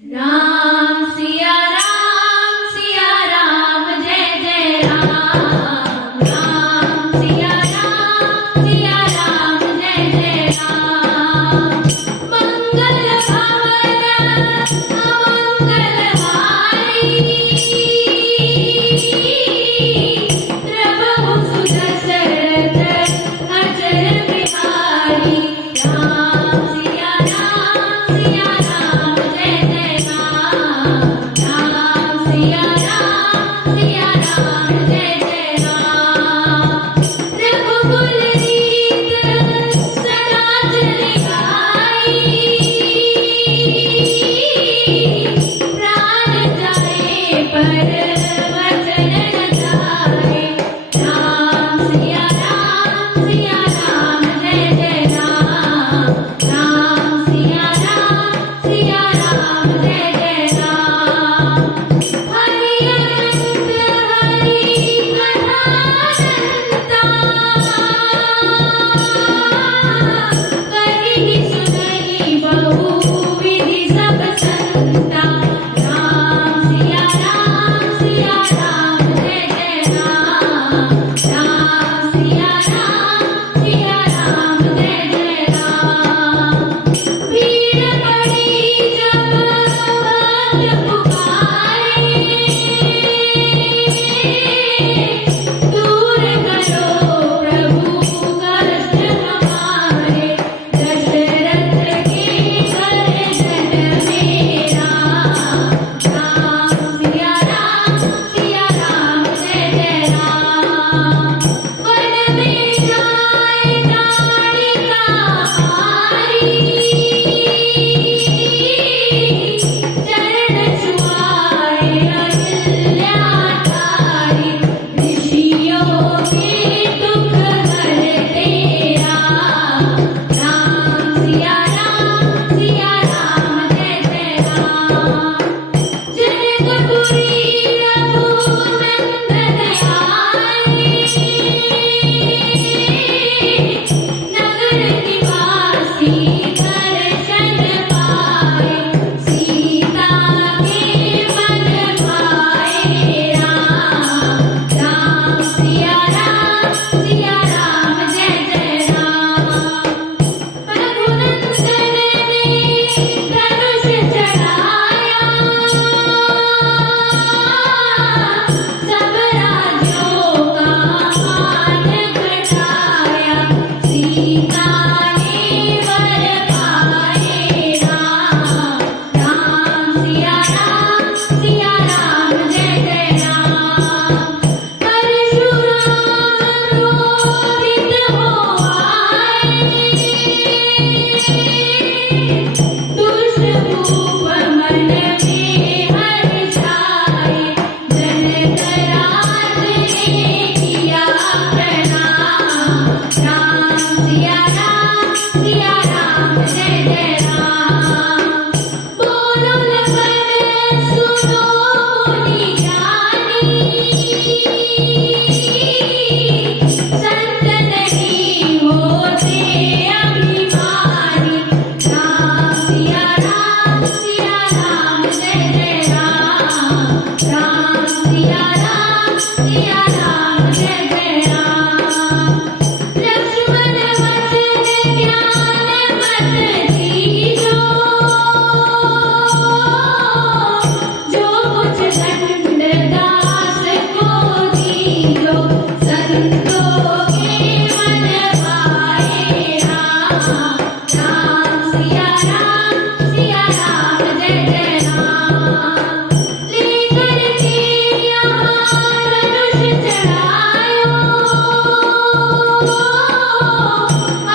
राम सिया राम जय जय राम। राम सिया राम जय जय राम। मंगल भवन अमंगल हारी, प्रभु सुदशरथ अचर बिहारी। राम सिया राम जय जय राम। राम सिया राम जय जय राम। रघुकुल रीत सदा चली आई, प्राण जाए पर वचन न जाए। राम सिया राम जय जय राम। राम सिया राम जय जय राम। हरि अनंत हरि कथानंता, कहि सुनहि बहु विधि सब संता। राम सिया राम जय जय राम। राम सिया राम जय जय राम। भीड़ पड़ी जब भक्त पुकारे, दूर करो प्रभु कष्ट हमारे। दशरथ के घर जन मेरा, राम सिया राम जय जय राम। वन में जाए ताड़िका हारी, चरण छुआए अहिल्या तारी। ऋषियों के दुख हर तेरा, राम सिया राम जय जय राम। जनकपुरी रघुनंदन आए, नगर निवासी दर्शन पाए। सीता के मन भाए राम। राम सिया राम जय जय राम। रघुनंदन ने धनुष चढ़ाया, सब राज्यों का मान घटाया। सीता ने वर पाए राम। राम सिया राम जय जय राम। परशुराम क्रोधित हो आए, दुष्ट रूप मन में हर्षाए। जनक राज ने किया प्रणाम। राम सिया राम जय जय राम। बोलो लखन सुनो मुनि ज्ञानी, संत नहीं होते अभिमानी। राम सिया राम जय जय राम। राम सिया राम जय जय राम। लक्ष्मण वचन ज्ञान मत दीजो, जो कुछ दंड दास को दीजो। संतों के मन भाए राम। राम सिया राम जय जय राम। लेकर के यहाँ धनुष चढ़ायो,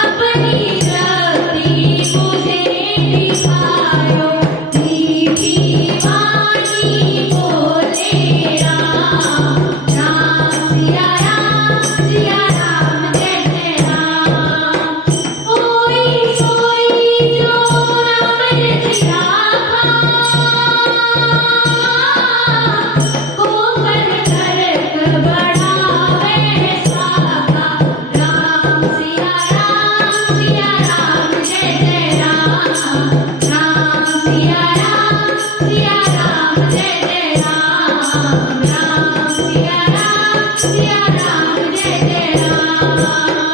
अपनी शक्ति मुझे दिखायो। मीठी वाणी बोले राम। राम सिया राम जय जय राम। होई सोई जो राम रच राखा, होकर करत बढ़ावे साखा। राम सिया राम जय जय राम। राम सिया राम सिया राम जय जय राम राम सिया राम जय जय राम